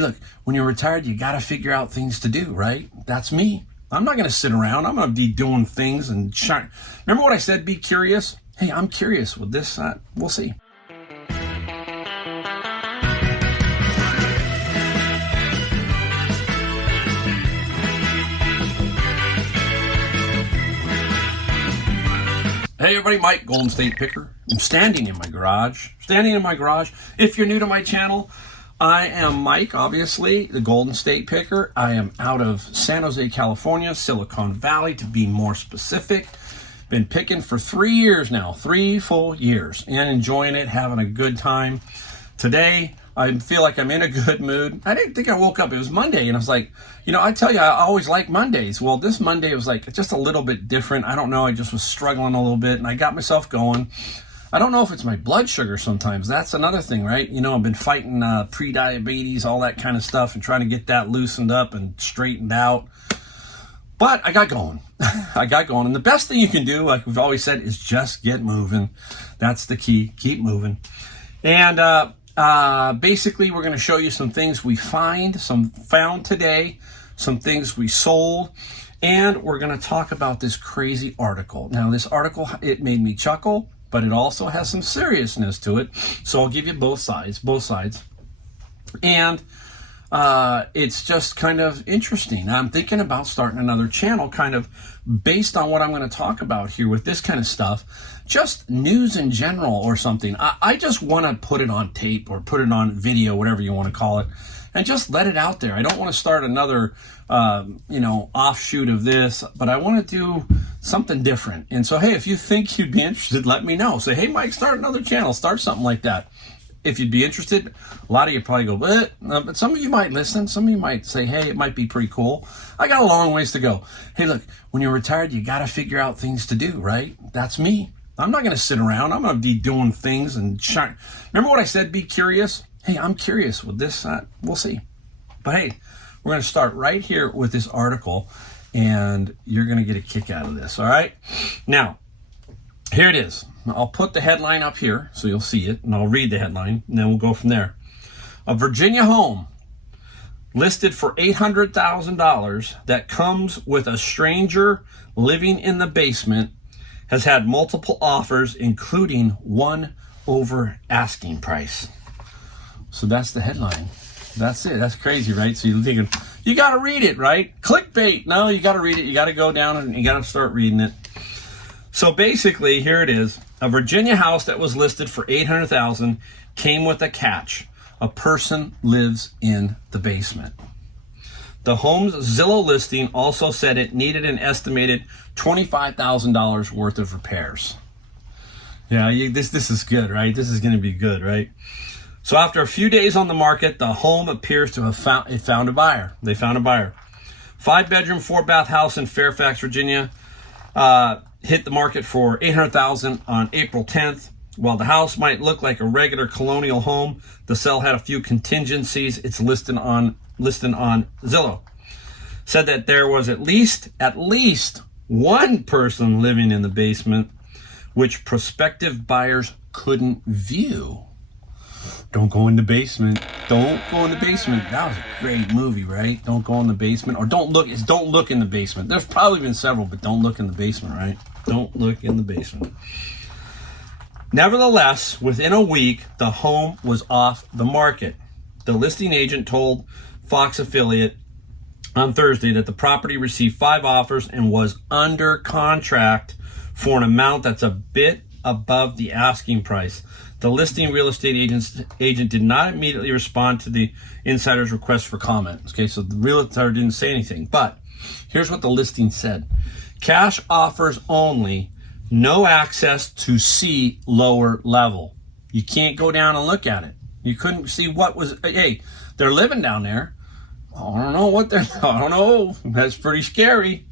look, when you're retired, you got to figure out things to do, right? That's me. I'm not going to sit around. I'm going to be doing things and shine. Remember what I said? Be curious. Hey, I'm curious with this. We'll see. Hey everybody, Mike, Golden State Picker. I'm standing in my garage. If you're new to my channel, I am Mike, obviously, the Golden State Picker. I am out of San Jose, California, Silicon Valley to be more specific. Been picking for 3 years now, 3 full years, and enjoying it, having a good time. Today, I feel like I'm in a good mood. I didn't think I woke up. It was Monday, and I was like, I tell you, I always like Mondays. Well, this Monday was like just a little bit different. I don't know. I just was struggling a little bit, and I got myself going. I don't know if it's my blood sugar sometimes. That's another thing, right? I've been fighting pre-diabetes, all that kind of stuff, and trying to get that loosened up and straightened out. But I got going. And the best thing you can do, like we've always said, is just get moving. That's the key. Keep moving. And basically, we're going to show you some things we found today, some things we sold, and we're going to talk about this crazy article. Now, this article, it made me chuckle, but it also has some seriousness to it. So I'll give you both sides. And it's just kind of interesting. I'm thinking about starting another channel kind of based on what I'm going to talk about here with this kind of stuff, just news in general or something. I just want to put it on tape or put it on video, whatever you want to call it, and just let it out there. I don't want to start another, offshoot of this, but I want to do something different. And so, hey, if you think you'd be interested, let me know. Say, hey, Mike, start another channel, start something like that. If you'd be interested, a lot of you probably go, but some of you might listen. Some of you might say, hey, it might be pretty cool. I got a long ways to go. Hey, look, when you're retired, you got to figure out things to do, right? That's me. I'm not going to sit around. I'm going to be doing things and shine. Remember what I said? Be curious. Hey, I'm curious with this. We'll see. But hey, we're going to start right here with this article, and you're going to get a kick out of this, all right? Now, here it is. I'll put the headline up here so you'll see it, and I'll read the headline, and then we'll go from there. A Virginia home listed for $800,000 that comes with a stranger living in the basement has had multiple offers, including one over asking price. So that's the headline. That's it. That's crazy, right? So you're thinking, you got to read it, right? Clickbait. No, you got to read it. You got to go down and you got to start reading it. So basically, here it is. A Virginia house that was listed for $800,000 came with a catch. A person lives in the basement. The home's Zillow listing also said it needed an estimated $25,000 worth of repairs. Yeah, this is good, right? This is going to be good, right? So after a few days on the market, the home appears to have found a buyer. They found a buyer. 5-bedroom, 4-bath house in Fairfax, Virginia, hit the market for $800,000 on April 10th. While the house might look like a regular colonial home, the sale had a few contingencies. It's listed on Zillow. Said that there was at least one person living in the basement, which prospective buyers couldn't view. Don't go in the basement. Don't go in the basement. That was a great movie, right? Don't go in the basement. Or don't look in the basement. There's probably been several, but don't look in the basement, right? Don't look in the basement. Nevertheless, within a week, the home was off the market. The listing agent told Fox affiliate on Thursday that the property received 5 offers and was under contract for an amount that's a bit above the asking price. The listing real estate agent did not immediately respond to the insider's request for comment. Okay, so the realtor didn't say anything. But here's what the listing said. Cash offers only, no access to see lower level. You can't go down and look at it. You couldn't see what was, hey, they're living down there. I don't know. That's pretty scary.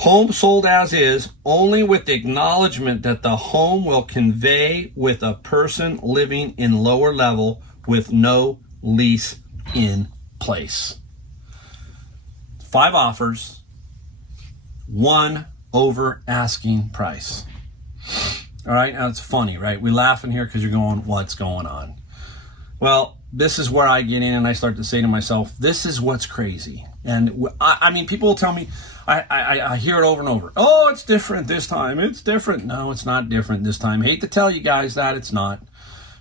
Home sold as is, only with the acknowledgement that the home will convey with a person living in lower level with no lease in place. 5 offers, 1 over asking price. All right, now it's funny, right? We laughing here because you're going, what's going on? Well, this is where I get in and I start to say to myself, this is what's crazy. And I mean, people will tell me, I hear it over and over. Oh, it's different this time. It's different. No, it's not different this time. Hate to tell you guys that it's not.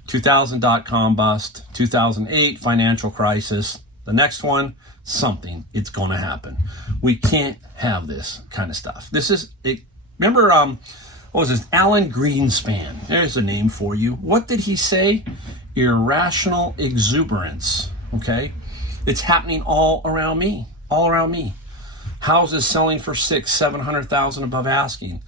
2000.com bust, 2008 financial crisis. The next one, something. It's going to happen. We can't have this kind of stuff. This is it. Remember, what was this? Alan Greenspan. There's a name for you. What did he say? Irrational exuberance. Okay, it's happening all around me. All around me. Houses selling for $600,000-$700,000 above asking.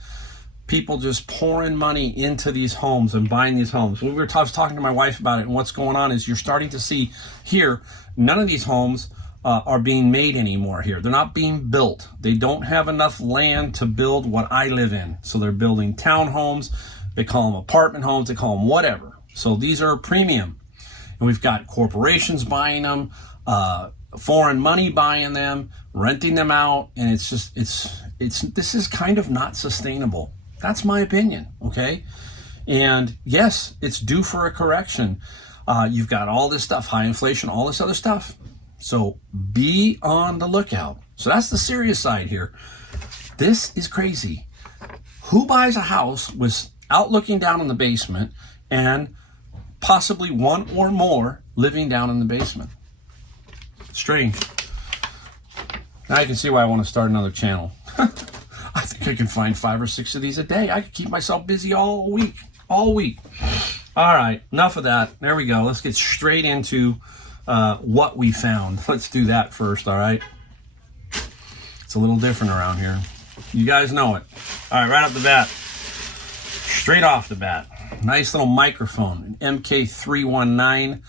People just pouring money into these homes and buying these homes. I was talking to my wife about it, and what's going on is you're starting to see here, none of these homes are being made anymore here. They're not being built. They don't have enough land to build what I live in. So they're building townhomes. They call them apartment homes. They call them whatever. So these are premium. And we've got corporations buying them, foreign money buying them, renting them out. And it's just, this is kind of not sustainable. That's my opinion, okay? And yes, it's due for a correction. You've got all this stuff, high inflation, all this other stuff. So be on the lookout. So that's the serious side here. This is crazy. Who buys a house without looking down in the basement and possibly one or more living down in the basement? Strange. Now you can see why I want to start another channel. I think I can find 5 or 6 of these a day. I could keep myself busy all week. All right, enough of that. There we go. Let's get straight into what we found. Let's do that first, all right? It's a little different around here. You guys know it. All right, right off the bat. Straight off the bat. Nice little microphone, an MK319.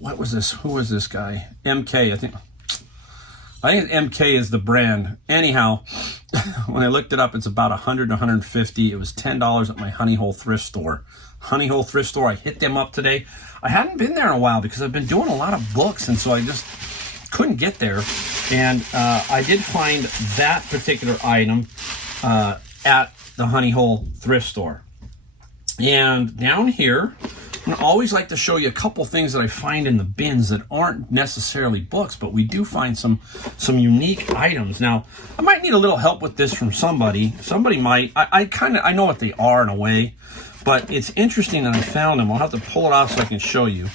What was this? Who was this guy? MK, I think MK is the brand. Anyhow, when I looked it up, it's about $100 to $150. It was $10 at my Honey Hole thrift store. Honey Hole thrift store. I hit them up today. I hadn't been there in a while because I've been doing a lot of books, and so I just couldn't get there. And I did find that particular item at the Honey Hole thrift store. And down here, I always like to show you a couple things that I find in the bins that aren't necessarily books, but we do find some unique items. Now, I might need a little help with this from somebody. Somebody might. I know what they are in a way, but it's interesting that I found them. I'll have to pull it off so I can show you.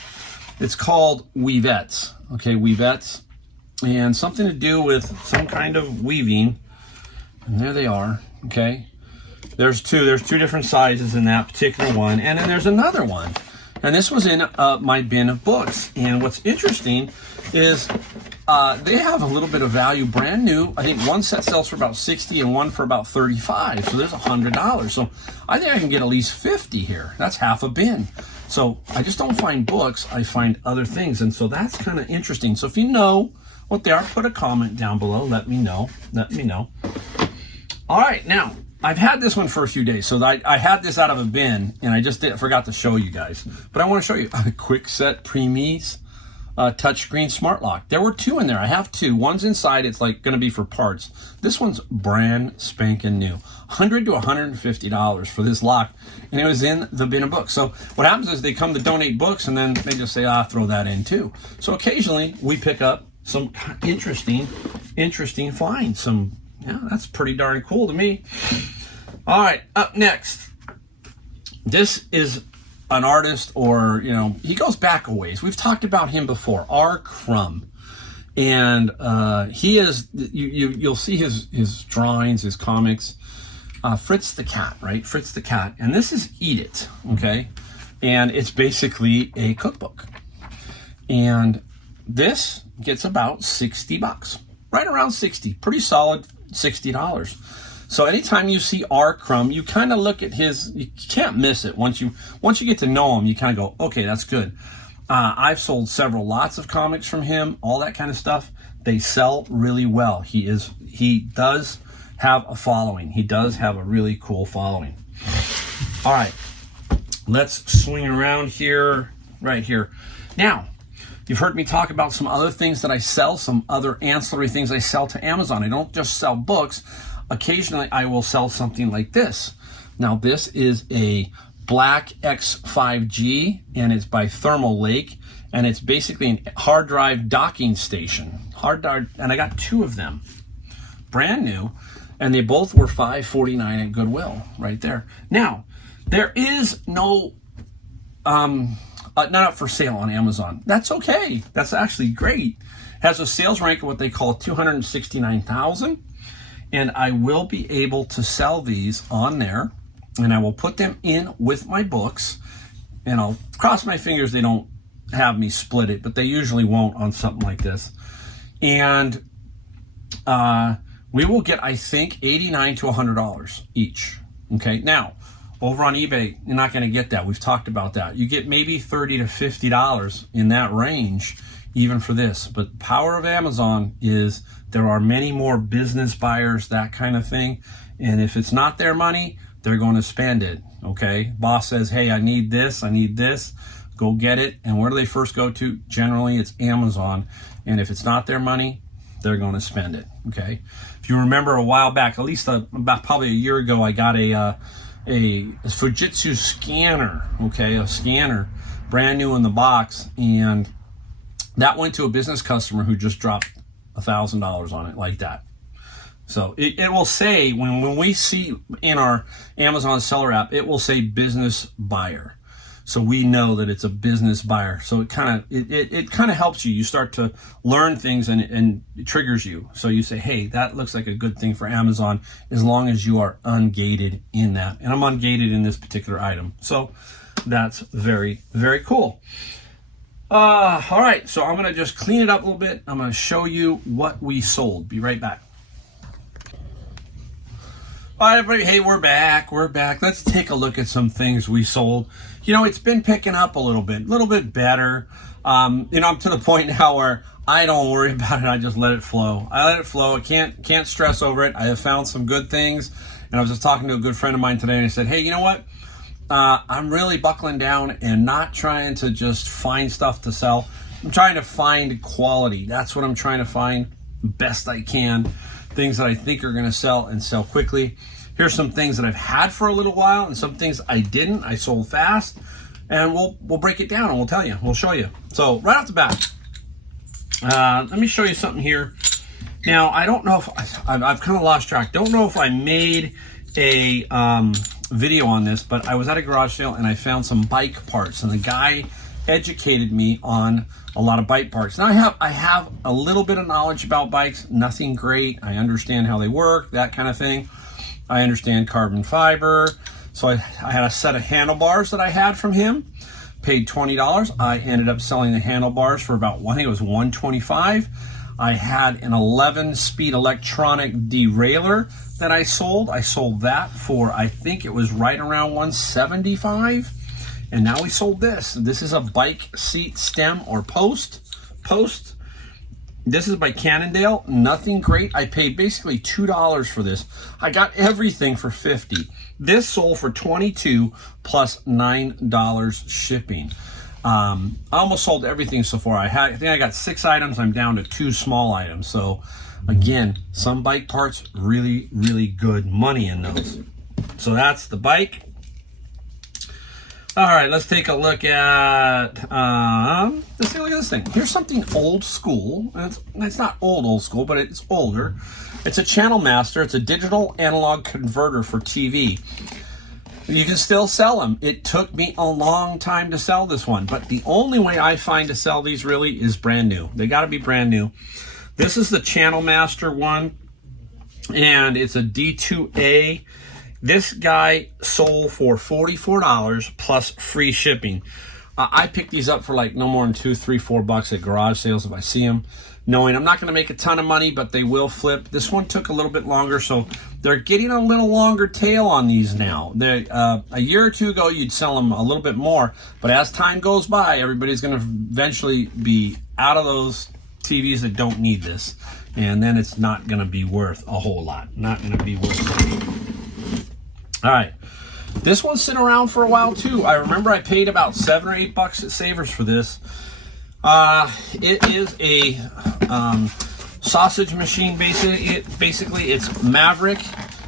It's called weavettes. Okay, weavettes, and something to do with some kind of weaving. And there they are. Okay. There's two different sizes in that particular one, and then there's another one. And this was in my bin of books. And what's interesting is they have a little bit of value, brand new. I think one set sells for about $60 and one for about $35. So there's $100. So I think I can get at least 50 here. That's half a bin. So I just don't find books. I find other things. And so that's kind of interesting. So if you know what they are, put a comment down below. Let me know. All right, now. I've had this one for a few days, so I had this out of a bin, and I just forgot to show you guys. But I want to show you a Quickset Premise touchscreen smart lock. There were 2 in there. I have 2. One's inside. It's like going to be for parts. This one's brand spanking new. $100 to $150 for this lock, and it was in the bin of books. So what happens is they come to donate books, and then they just say, throw that in too. So occasionally we pick up some interesting finds. Yeah, that's pretty darn cool to me. All right, up next. This is an artist, or, he goes back a ways. We've talked about him before, R. Crumb. And he is, you'll see his drawings, his comics. Fritz the Cat, right? Fritz the Cat. And this is Eat It, okay? And it's basically a cookbook. And this gets about $60. Right around 60. Pretty solid $60. So anytime you see R. Crumb, you kind of look at you can't miss it. Once you get to know him, you kind of go, okay, that's good. I've sold several lots of comics from him, all that kind of stuff. They sell really well. He does have a following. He does have a really cool following. All right, let's swing around here, right here. Now, you've heard me talk about some other things that I sell, some other ancillary things I sell to Amazon. I don't just sell books. Occasionally, I will sell something like this. Now, this is a black X5G, and it's by Thermal Lake, and it's basically a hard drive docking station. And I got 2 of them, brand new, and they both were $5.49 at Goodwill, right there. Now, there is no, not up for sale on Amazon. That's okay. That's actually great. Has a sales rank of what they call 269,000, and I will be able to sell these on there, and I will put them in with my books, and I'll cross my fingers they don't have me split it, but they usually won't on something like this. And we will get, I think, $89 to $100 each. Okay, now over on eBay, you're not going to get that. We've talked about that. You get maybe $30 to $50 in that range, even for this. But the power of Amazon is there are many more business buyers, that kind of thing. And if it's not their money, they're going to spend it. Okay, boss says, hey, I need this, go get it. And where do they first go to? Generally, it's Amazon. And if it's not their money, they're going to spend it. Okay, if you remember a while back, at least about probably a year ago, I got a Fujitsu scanner. Okay, a scanner, brand new in the box, and that went to a business customer who just dropped $1,000 on it like that. So it will say, when we see in our Amazon seller app, it will say business buyer. So we know that it's a business buyer. So it kind of helps you. You start to learn things, and it triggers you. So you say, hey, that looks like a good thing for Amazon, as long as you are ungated in that. And I'm ungated in this particular item. So that's very, very cool. All right, so I'm gonna just clean it up a little bit. I'm gonna show you what we sold. Be right back. All right, everybody, hey, we're back. Let's take a look at some things we sold. You know, it's been picking up a little bit better. I'm to the point now where I don't worry about it. I just let it flow. I can't stress over it. I have found some good things, and I was just talking to a good friend of mine today, and I said, hey, you know what? I'm really buckling down and not trying to just find stuff to sell. I'm trying to find quality. That's what I'm trying to find best I can. Things that I think are going to sell and sell quickly. Here's some things that I've had for a little while, and some things I didn't. I sold fast, and we'll break it down, and we'll show you. So right off the bat, let me show you something here. Now, I don't know if I've kind of lost track. Don't know if I made a video on this, but I was at a garage sale and I found some bike parts, and the guy educated me on a lot of bike parts. And I have a little bit of knowledge about bikes, nothing great. I understand how they work, that kind of thing. I understand carbon fiber. So I had a set of handlebars that I had from him, paid $20. I ended up selling the handlebars for about, I think it was $125. I had an 11-speed electronic derailleur that I sold. I sold that for, I think it was right around $175. And now we sold this. This is a bike seat stem or post. This is by Cannondale. Nothing great. I paid basically $2 for this. I got everything for $50. This sold for $22 plus $9 shipping. I almost sold everything so far. I think I got 6 items. I'm down to 2 small items. So again, some bike parts, really, really good money in those. So that's the bike. All right, let's take a look at, let's take a look at this thing. Here's something old school. It's not old school, but it's older. It's a Channel Master. It's a digital analog converter for TV. You can still sell them. It took me a long time to sell this one, but the only way I find to sell these really is brand new. They got to be brand new. This is the Channel Master one, and it's a D2A. This guy sold for $44 plus free shipping. I pick these up for like no more than $2, $3, $4 at garage sales if I see them, knowing I'm not going to make a ton of money, but they will flip. This one took a little bit longer, so they're getting a little longer tail on these now. A year or two ago, you'd sell them a little bit more, but as time goes by, everybody's going to eventually be out of those TVs that don't need this, and then it's not going to be worth a whole lot. Not going to be worth it. All right, this one's sitting around for a while too. I remember I paid about $7 or $8 at Savers for this. It is a sausage machine. Basically, it's Maverick.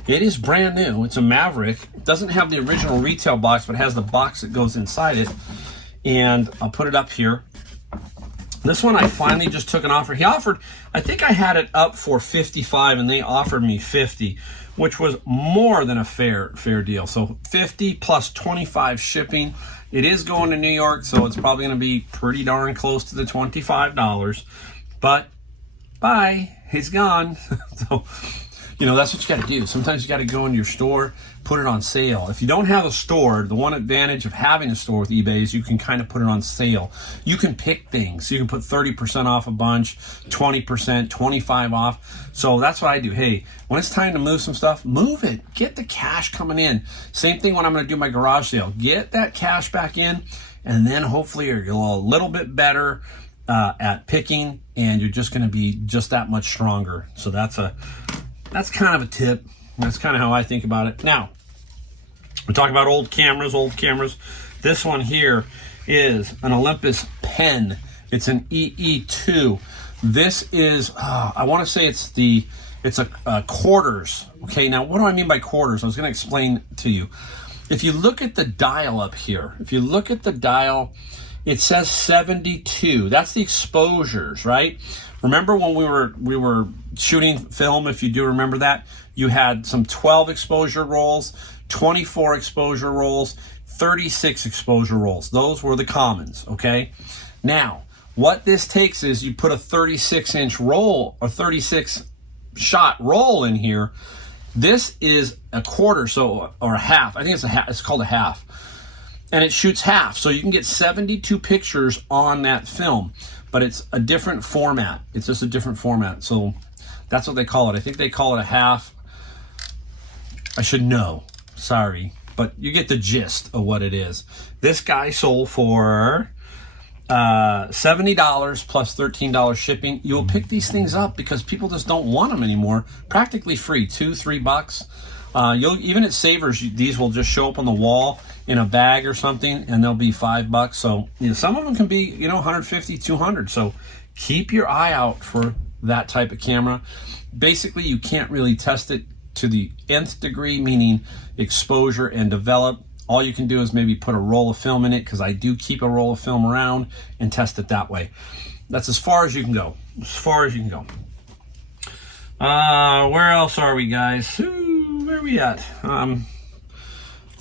It is brand new. It's a Maverick. It doesn't have the original retail box, but has the box that goes inside it. And I'll put it up here. This one I finally just took an offer. He offered, I think I had it up for 55 and they offered me 50, which was more than a fair deal. So 50 plus 25 shipping. It is going to New York, so it's probably going to be pretty darn close to the $25. But bye, he's gone. So, you know, that's what you got to do. Sometimes you got to go into your store, put it on sale. If you don't have a store, the one advantage of having a store with eBay is you can kind of put it on sale. You can pick things. You can put 30% off a bunch, 20%, 25 off. So that's what I do. Hey, when it's time to move some stuff, move it. Get the cash coming in. Same thing when I'm going to do my garage sale. Get that cash back in, and then hopefully you're a little bit better at picking, and you're just going to be just that much stronger. So that's kind of a tip. That's kind of how I think about it. Now, we're talking about old cameras. This one here is an Olympus pen. It's an EE2. This is, I want to say it's a quarters. Okay, now what do I mean by quarters? I was going to explain to you. If you look at the dial up here, it says 72. That's the exposures, right? Remember when we were shooting film, if you do remember that, you had some 12 exposure rolls, 24 exposure rolls, 36 exposure rolls. Those were the commons, okay? Now, what this takes is you put a 36-inch roll, or 36-shot roll in here. This is a quarter, or a half. I think it's a half. It's called a half. And it shoots half, so you can get 72 pictures on that film, but it's a different format. It's just a different format, so that's what they call it. I think they call it a half. I should know, sorry, but you get the gist of what it is. This guy sold for $70 plus $13 shipping. You'll pick these things up because people just don't want them anymore. Practically free, $2-3. Even at Savers, these will just show up on the wall in a bag or something, and they'll be $5. So some of them can be 150, 200. So keep your eye out for that type of camera. Basically, you can't really test it to the nth degree, meaning exposure and develop. All you can do is maybe put a roll of film in it, because I do keep a roll of film around, and test it that way. That's as far as you can go. Where else are we, guys? Where are we at?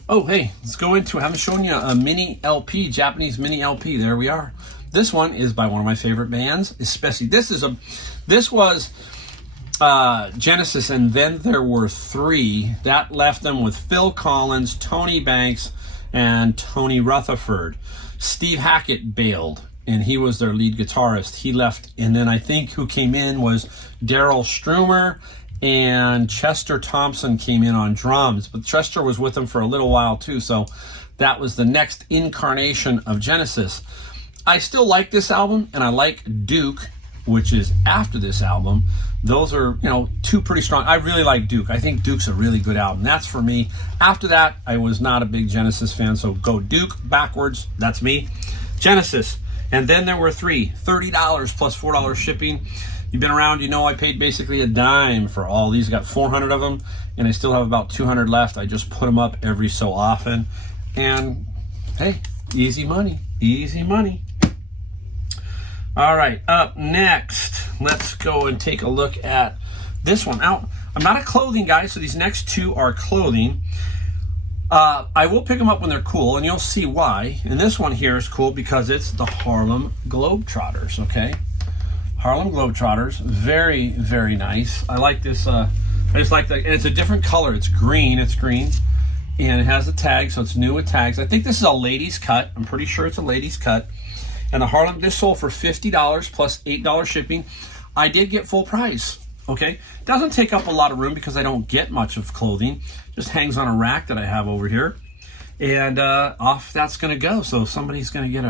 Oh, hey, let's go into, I haven't shown you a mini LP, Japanese mini LP. There we are. This one is by one of my favorite bands, especially. This was Genesis, and then there were three. That left them with Phil Collins, Tony Banks, and Tony Rutherford. Steve Hackett bailed, and he was their lead guitarist. He left, and then I think who came in was Daryl Strumer, and Chester Thompson came in on drums, but Chester was with them for a little while too, so that was the next incarnation of Genesis. I still like this album, and I like Duke, which is after this album. Those are, two pretty strong. I really like Duke. I think Duke's a really good album. That's for me. After that, I was not a big Genesis fan, so go Duke backwards. That's me. Genesis. And then there were three, $30 plus $4 shipping. You've been around, I paid basically a dime for all these. Got 400 of them, and I still have about 200 left. I just put them up every so often. And, hey, easy money. All right, up next, let's go and take a look at this one. Now, I'm not a clothing guy, so these next two are clothing. I will pick them up when they're cool, and you'll see why. And this one here is cool because it's the Harlem Globetrotters, okay? Harlem Globetrotters, very, very nice. I like this, I just like that, and it's a different color. It's green, and it has a tag, so it's new with tags. I think this is a ladies cut. I'm pretty sure it's a ladies cut. And the Harlem, this sold for $50 plus $8 shipping. I did get full price, okay? Doesn't take up a lot of room because I don't get much of clothing. Just hangs on a rack that I have over here. And off that's gonna go. So somebody's gonna get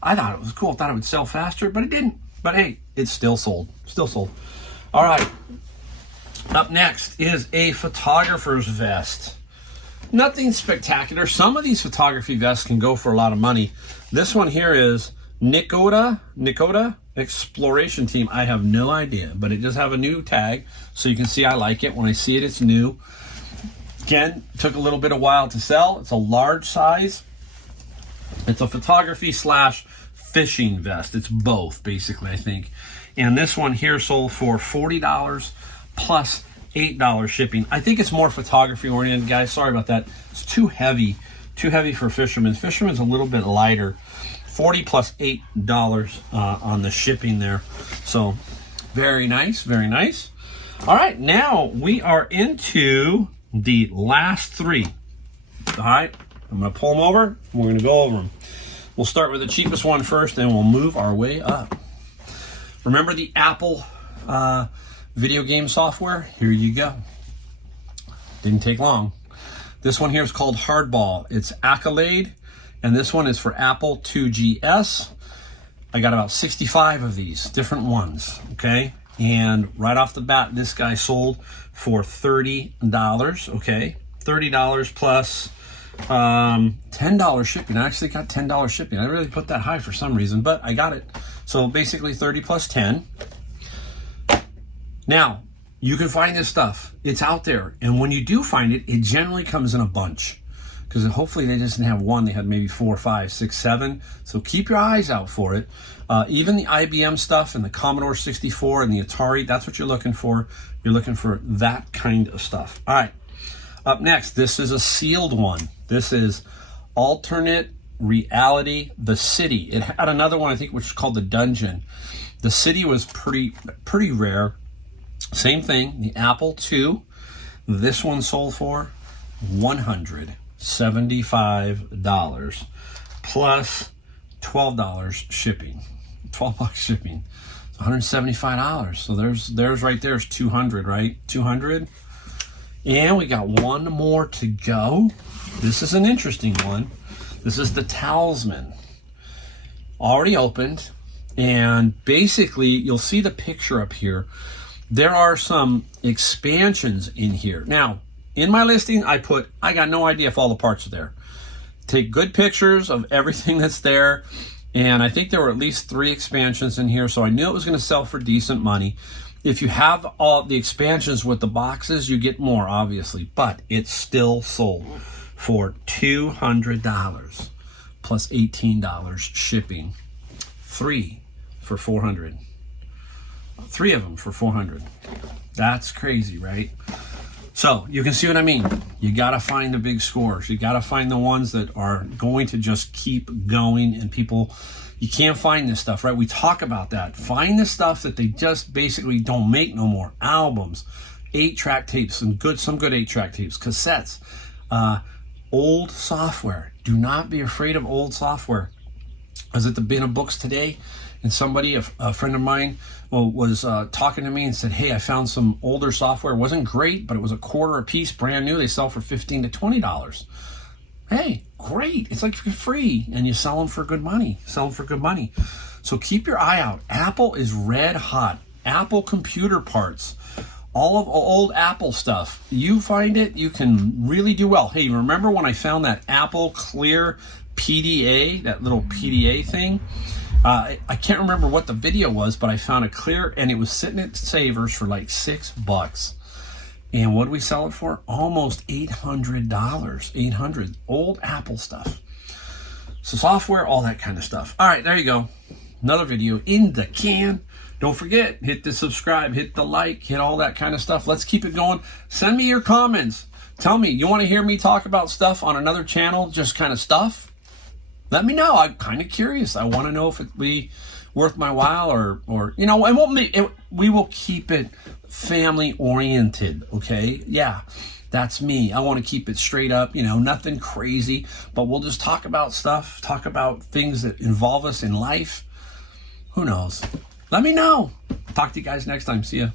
I thought it was cool. I thought it would sell faster, but it didn't. But hey, it's still sold. All right. Up next is a photographer's vest. Nothing spectacular. Some of these photography vests can go for a lot of money. This one here is Nicoda Exploration Team. I have no idea, but it does have a new tag, so you can see I like it. When I see it, it's new. Again, took a little bit of while to sell. It's a large size. It's a photography / fishing vest. It's both, basically, I think. And this one here sold for $40 plus $8 shipping. I think it's more photography oriented, guys. Sorry about that. It's too heavy for fishermen. Fisherman's a little bit lighter. $40 plus $8 on the shipping there. So very nice, very nice. All right, now we are into the last three. All right, I'm going to pull them over. We're going to go over them. We'll start with the cheapest one first, and we'll move our way up. Remember the Apple video game software? Here you go. Didn't take long. This one here is called Hardball. It's Accolade, and this one is for Apple 2GS. I got about 65 of these, different ones, okay? And right off the bat, this guy sold for $30, okay? $30 plus $10 shipping. I actually got $10 shipping. I really put that high for some reason, but I got it. So basically 30 plus 10. Now, you can find this stuff. It's out there. And when you do find it, it generally comes in a bunch. Because hopefully they just didn't have one. They had maybe 4, 5, 6, 7. So keep your eyes out for it. Even the IBM stuff and the Commodore 64 and the Atari, that's what you're looking for. You're looking for that kind of stuff. All right. Up next, this is a sealed one. This is Alternate Reality, The City. It had another one, I think, which was called The Dungeon. The City was pretty rare. Same thing, the Apple II. This one sold for $175 plus $12 shipping. $12 shipping. It's $175. So there's right there is 200, right? 200. And we got one more to go. This is an interesting one. This is the Talisman. Already opened. And basically, you'll see the picture up here. There are some expansions in here. Now, in my listing, I got no idea if all the parts are there. Take good pictures of everything that's there. And I think there were at least 3 expansions in here. So I knew it was going to sell for decent money. If you have all the expansions with the boxes, you get more, obviously. But it's still sold for $200 plus $18 shipping. 3 for $400. 3 of them for $400. That's crazy, right? So you can see what I mean. You got to find the big scores. You got to find the ones that are going to just keep going, and people, you can't find this stuff, right? We talk about that. Find the stuff that they just basically don't make no more. Albums, 8-track tapes, some good 8-track tapes, cassettes, old software. Do not be afraid of old software. I was at the bin of books today, and somebody, a friend of mine, was talking to me and said, hey, I found some older software. It wasn't great, but it was $0.25 a piece, brand new. They sell for $15 to $20. Hey, great. It's like free, and you sell them for good money. So keep your eye out. Apple is red hot. Apple computer parts, all of old Apple stuff. You find it, you can really do well. Hey, remember when I found that Apple Clear PDA, that little PDA thing? I can't remember what the video was, but I found it clear, and it was sitting at Savers for like $6. And what did we sell it for? Almost $800. $800. Old Apple stuff. So software, all that kind of stuff. All right, there you go. Another video in the can. Don't forget, hit the subscribe, hit the like, hit all that kind of stuff. Let's keep it going. Send me your comments. Tell me, you want to hear me talk about stuff on another channel, just kind of stuff? Let me know. I'm kind of curious. I want to know if it'd be worth my while, or you know, and we will keep it family oriented. Okay, yeah, that's me. I want to keep it straight up. You know, nothing crazy, but we'll just talk about stuff. Talk about things that involve us in life. Who knows? Let me know. Talk to you guys next time. See ya.